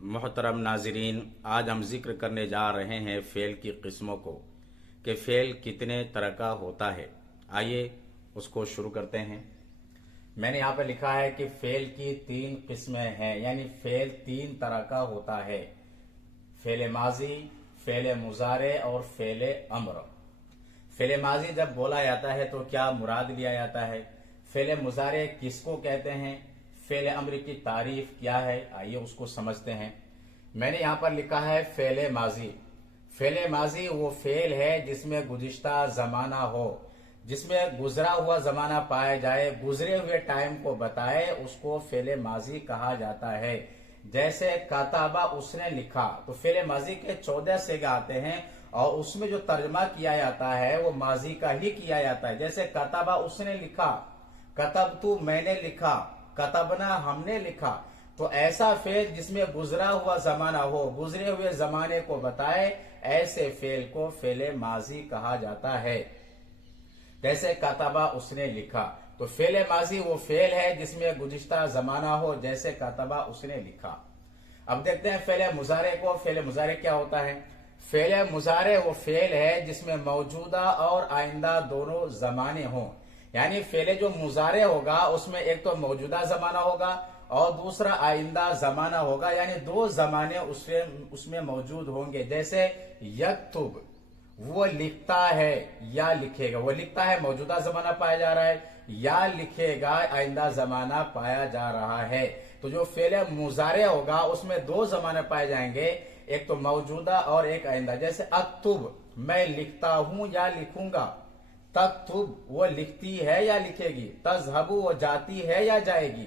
मोहतरम नाजरीन, आज हम जिक्र करने जा रहे हैं फ़ेल की किस्मों को कि फ़ेल कितने तरह का होता है। आइए उसको शुरू करते हैं। मैंने यहाँ पर लिखा है कि फ़ेल की 3 किस्में हैं, यानी फ़ेल 3 तरह का होता है। फ़ेल माजी, फ़ेल मुजारे और फ़ेल अम्र। फ़ेल माजी जब बोला जाता है तो क्या मुराद लिया जाता है? फ़ेल मुजारे किसको कहते हैं? फ़ेल अम्र की तारीफ क्या है? आइए उसको समझते हैं। मैंने यहाँ पर लिखा है फ़ेल माजी। फ़ेल माजी वो फ़ेल है जिसमें गुज़िश्ता ज़माना हो, जिसमें गुजरा हुआ ज़माना पाया जाए, गुजरे हुए टाइम को बताए, उसको फ़ेल माजी कहा जाता है। जैसे कताबा उसने लिखा, तो फ़ेल माजी के 14 सिगे आते हैं और उसमें जो तर्जमा किया जाता है वो माजी का ही किया जाता है। जैसे कताबा उसने लिखा, कतबतु मैंने लिखा, कतबना हमने लिखा। तो ऐसा फेल जिसमें गुजरा हुआ जमाना हो, गुजरे हुए जमाने को बताए, ऐसे फेल को फेल माजी कहा जाता है। जैसे कतबा उसने लिखा, तो फेल माजी वो फेल है जिसमें गुज़िश्ता जमाना हो, जैसे कतबा उसने लिखा। अब देखते हैं फेल मुजारे को। फेल मुजारे क्या होता है? फेल मुजारे वो फेल है जिसमें मौजूदा और आइंदा दोनों जमाने हों। यानी फेल जो मुजारे होगा उसमें एक तो मौजूदा जमाना होगा और दूसरा आइंदा जमाना होगा, यानी 2 जमाने उसमें मौजूद होंगे। जैसे यक्तुब वो लिखता है या लिखेगा, वो लिखता है मौजूदा जमाना पाया जा रहा है, या लिखेगा आइंदा जमाना पाया जा रहा है। तो जो फेल मुजारे होगा उसमें 2 जमाने पाए जाएंगे, एक तो मौजूदा और एक आइंदा। जैसे अक्तुब मैं लिखता हूं या लिखूंगा, तक्तुब वो लिखती है या लिखेगी, तज़हबु वो जाती है या जाएगी।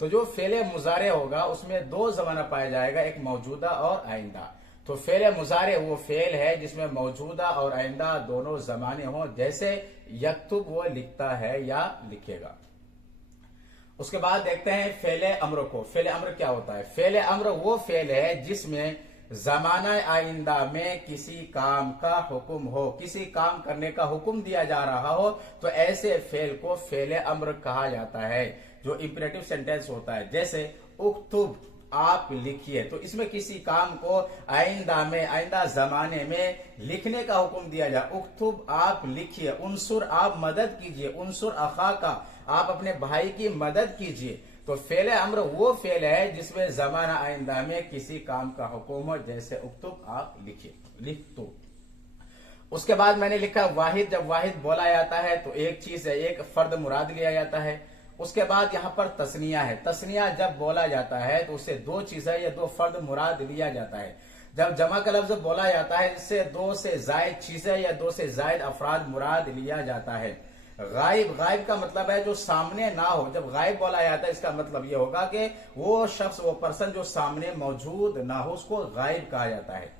तो जो फेल मुजारे होगा उसमें 2 जमाना पाया जाएगा, एक मौजूदा और आइंदा। तो फेल मुजारे वो फेल है जिसमें मौजूदा और आइंदा दोनों जमाने हों। जैसे यक्तुब वो लिखता है या लिखेगा। उसके बाद देखते हैं फेल अम्र को। फेल अम्र क्या होता है? फेल अम्र वो फेल है जिसमें जमाना आइंदा में किसी काम का हुक्म हो, किसी काम करने का हुक्म दिया जा रहा हो, तो ऐसे फेल को फेल अम्र कहा जाता है, जो इंपरेटिव सेंटेंस होता है। जैसे उक्तुब आप लिखिए, तो इसमें किसी काम को आइंदा में, आइंदा जमाने में लिखने का हुक्म दिया जाए। उक्तुब आप लिखिए, उनसुर आप मदद कीजिए, उनसुर अखा का आप अपने भाई की मदद कीजिए। तो फेल अम्र वो फेल है जिसमें जमाना आइंदा में किसी काम का हुक्म हो, जैसे उक्तुब आप लिखिए, लिख दो। उसके बाद मैंने लिखा वाहिद। जब वाहिद बोला जाता है तो एक चीज है, एक फर्द मुराद लिया जाता है। उसके बाद यहाँ पर तस्निया है। तस्निया जब बोला जाता है तो उससे 2 चीजें या 2 फर्द मुराद लिया जाता है। जब जमा का लफ्ज बोला जाता है इससे 2 से जायद चीजें या 2 से जायद अफराद मुराद लिया जाता है। गायब, गायब का मतलब है जो सामने ना हो। जब गायब बोला जाता है इसका मतलब यह होगा कि वो शख्स, वो पर्सन जो सामने मौजूद ना हो, उसको गायब कहा जाता है।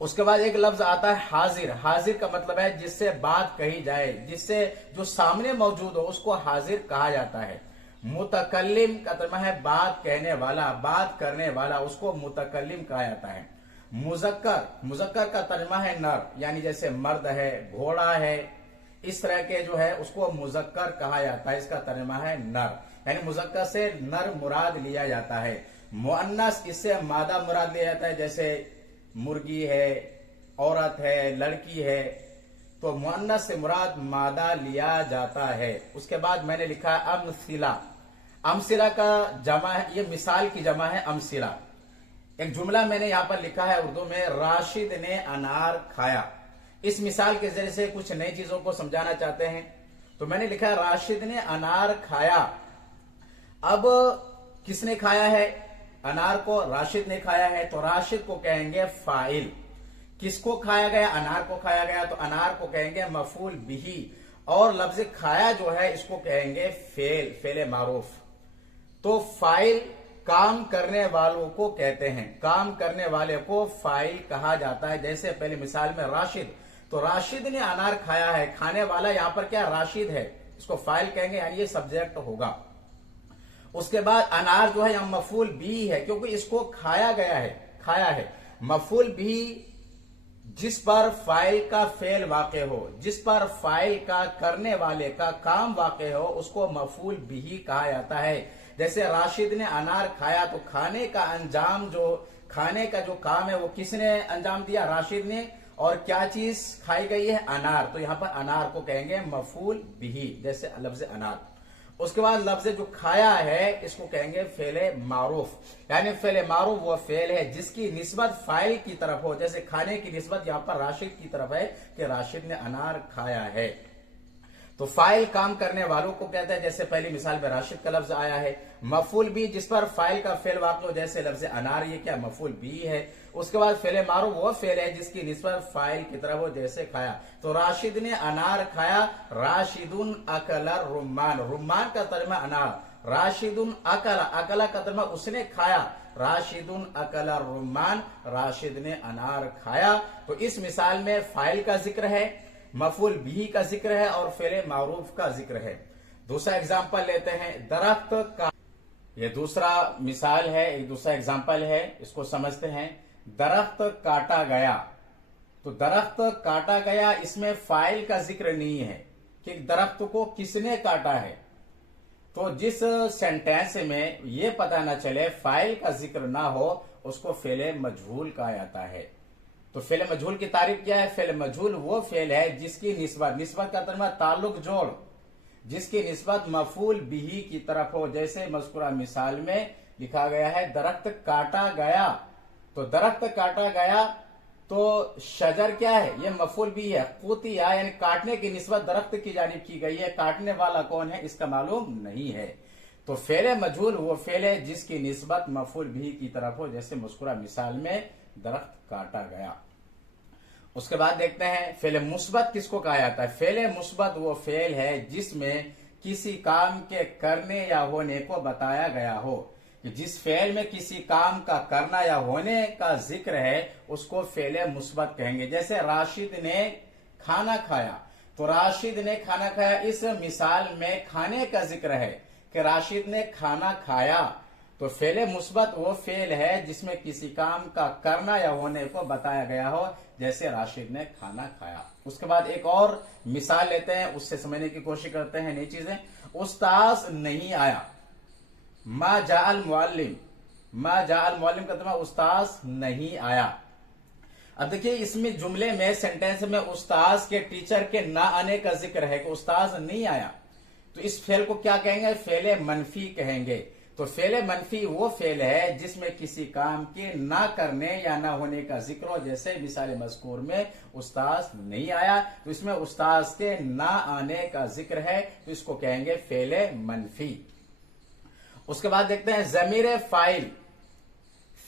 उसके बाद एक लफ्ज आता है हाजिर। हाजिर का मतलब है जिससे बात कही जाए, जिससे जो सामने मौजूद हो उसको हाजिर कहा जाता है। मुतकल्लिम का तर्जमा है बात कहने वाला, बात करने वाला, उसको मुतकल्लिम कहा जाता है। मुजक्कर, मुजक्कर का तर्जमा है नर, यानी जैसे मर्द है, घोड़ा है, इस तरह के जो है उसको मुजक्कर कहा जाता है, इसका तर्जमा है नर, यानी मुजक्कर से नर मुराद लिया जाता है। मुअन्नस, इससे मादा मुराद लिया जाता है, जैसे मुर्गी है, औरत है, लड़की है, तो मुअन्नस से मुराद मादा लिया जाता है। उसके बाद मैंने लिखा है अमसिला। अमसिला का जमा है, ये मिसाल की जमा है अमसिला। एक जुमला मैंने यहां पर लिखा है उर्दू में, राशिद ने अनार खाया। इस मिसाल के जरिए से कुछ नई चीजों को समझाना चाहते हैं, तो मैंने लिखा है राशिद ने अनार खाया। अब किसने खाया है? अनार को राशिद ने खाया है, तो राशिद को कहेंगे फाइल। किसको खाया गया? अनार को खाया गया, तो अनार को कहेंगे मफूल बिही। और लफ्ज खाया जो है इसको कहेंगे फेल, फेल मारूफ। तो फाइल काम करने वालों को कहते हैं, काम करने वाले को फाइल कहा जाता है। जैसे पहले मिसाल में राशिद, तो राशिद ने अनार खाया है, खाने वाला यहां पर क्या? राशिद है, इसको फाइल कहेंगे, यानी ये सब्जेक्ट होगा। उसके बाद अनार जो है यहां मफूल भी है, क्योंकि इसको खाया गया है, खाया है। मफूल भी जिस पर फाइल का फेल वाक़े हो, जिस पर फाइल का करने वाले का काम वाक़े हो, उसको मफूल बिही कहा जाता है। जैसे राशिद ने अनार खाया, तो खाने का अंजाम, जो खाने का जो काम है वो किसने अंजाम दिया? राशिद ने। और क्या चीज खाई गई है? अनार। तो यहां पर अनार को कहेंगे मफूल बिही, जैसे लफ्ज अनार। उसके बाद लफ्ज जो खाया है इसको कहेंगे फेले मारूफ, यानी फेले मारूफ वो फेल है जिसकी निस्बत फाइल की तरफ हो। जैसे खाने की निस्बत यहां पर राशिद की तरफ है कि राशिद ने अनार खाया है। तो फाइल काम करने वालों को कहता है, जैसे पहली मिसाल में राशिद का लफ्ज आया है। मफूल भी जिस पर फाइल का फेल वाक़ हो, जैसे लफ्ज अनार, ये क्या मफूल भी है। उसके बाद फेले मारूफ वो फेल है जिसकी निस्बत फाइल की तरफ हो, जैसे खाया। तो राशिद ने अनार खाया, राशिदुन अकला रुम्मान, रुम्मान का तर्जुमा अनार। राशिदुन अकला, अकला का तर्जुमा उसने खाया, राशिदुन अकला रुम्मान, राशिद ने अनार खाया। तो इस मिसाल में फाइल का जिक्र है, मफूल बिही का जिक्र है और फेले मारूफ का जिक्र है। दूसरा एग्जाम्पल लेते हैं, दरख्त का, ये दूसरा मिसाल है, एक दूसरा एग्जाम्पल है, इसको समझते हैं। दरख्त काटा गया, तो दरख्त काटा गया, इसमें फाइल का जिक्र नहीं है कि दरख्त को किसने काटा है। तो जिस सेंटेंस में ये पता ना चले, फाइल का जिक्र ना हो, उसको फेले मजहूल कहा जाता है। तो फेल मजहूल की तारीफ क्या है? फेल मजहूल वो फेल है जिसकी निस्बत, निस्बत का तर्जुमा ताल्लुक जोड़, जिसकी निस्बत मफूल बिही की तरफ हो। जैसे मज़कूरा मिसाल में लिखा गया है, दरख्त काटा गया। तो दरख्त काटा गया, तो शजर क्या है? ये मफूल भी है। कुतिया यानी काटने की निस्बत दरख्त की जानिब की गई है, काटने वाला कौन है इसका मालूम नहीं है। तो फेल मजहूल वो फेल है जिसकी निस्बत मफूल बिही की तरफ हो, जैसे मज़कूरा मिसाल में दरख्त काटा गया। उसके बाद देखते हैं फेल मुस्बत किसको कहा जाता है। फेल मुस्बत वो फेल है जिसमें किसी काम के करने या होने को बताया गया हो। जिस फेल में किसी काम का करना या होने का जिक्र है उसको फेल मुस्बत कहेंगे। जैसे राशिद ने खाना खाया, तो राशिद ने खाना खाया, इस मिसाल में खाने का जिक्र है कि राशिद ने खाना खाया। तो फेले मुस्बत वो फेल है जिसमें किसी काम का करना या होने को बताया गया हो, जैसे राशिद ने खाना खाया। उसके बाद एक और मिसाल लेते हैं, उससे समझने की कोशिश करते हैं नई चीजें। उस्ताद नहीं आया, मा जाअल मुअल्लिम, मा जाअल मुअल्लिम का तर्जुमा उस्ताद नहीं आया। अब देखिए इसमें जुमले में, सेंटेंस में उस्ताद के, टीचर के ना आने का जिक्र है कि उस्ताद नहीं आया। तो इस फेल को क्या कहेंगे? फेले मनफी कहेंगे। तो फेले मनफी वो फेल है जिसमें किसी काम के ना करने या ना होने का जिक्र हो, जैसे मिसाल मज़कूर में उस्ताद नहीं आया, तो इसमें उस्ताद के ना आने का जिक्र है, तो इसको कहेंगे फेले मनफी। उसके बाद देखते हैं ज़मीर फाइल।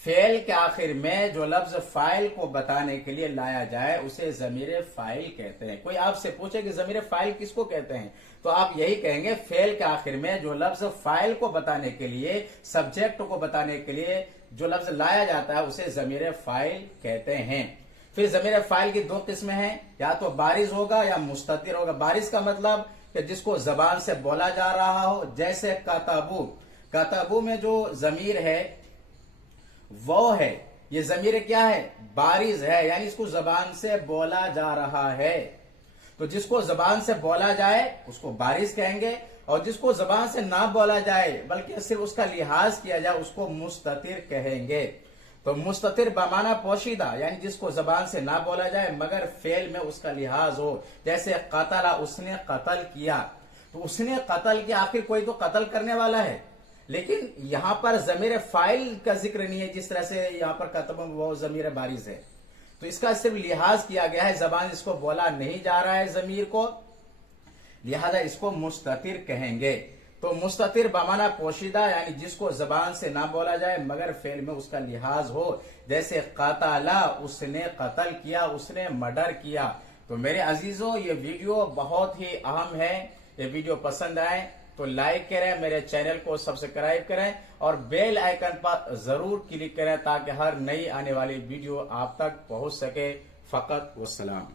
फेल के आखिर में जो लफ्ज फाइल को बताने के लिए लाया जाए उसे ज़मीर फाइल कहते हैं। कोई आपसे पूछे कि ज़मीर फाइल किसको कहते हैं, तो आप यही कहेंगे फेल के आखिर में जो लफ्ज फाइल को बताने के लिए, सब्जेक्ट को बताने के लिए जो लफ्ज लाया जाता है उसे ज़मीर फाइल कहते हैं। फिर ज़मीर फाइल की दो किस्में हैं, या तो बारिज होगा या मुस्ततिर होगा। बारिज का मतलब कि जिसको जबान से बोला जा रहा हो, जैसे कतबू, कतबू में जो ज़मीर है वो है, ये ज़मीर क्या है? बारिज है, यानी इसको जबान से बोला जा रहा है। तो जिसको जबान से बोला जाए उसको बारिज कहेंगे, और जिसको जबान से ना बोला जाए बल्कि सिर्फ उसका लिहाज किया जाए उसको मुस्ततिर कहेंगे। तो मुस्ततिर बमाना पोशीदा, यानी जिसको जबान से ना बोला जाए मगर फेल में उसका लिहाज हो। जैसे कतला, उसने कत्ल किया, तो उसने कत्ल किया, आखिर कोई तो कत्ल करने वाला है, लेकिन यहां पर ज़मीर फाइल का जिक्र नहीं है, जिस तरह से यहां पर कतब वो ज़मीर बारिज है। तो इसका सिर्फ लिहाज किया गया है, जबान इसको बोला नहीं जा रहा है ज़मीर को, लिहाजा इसको मुस्ततिर कहेंगे। तो मुस्ततिर बमाना पोशीदा, यानी जिसको जबान से ना बोला जाए मगर फेल में उसका लिहाज हो। जैसे कतला, उसने कत्ल किया, उसने मर्डर किया। तो मेरे अजीजों, ये वीडियो बहुत ही अहम है। ये वीडियो पसंद आए तो लाइक करें, मेरे चैनल को सब्सक्राइब करें और बेल आइकन पर जरूर क्लिक करें ताकि हर नई आने वाली वीडियो आप तक पहुंच सके। फकत वस्सलाम।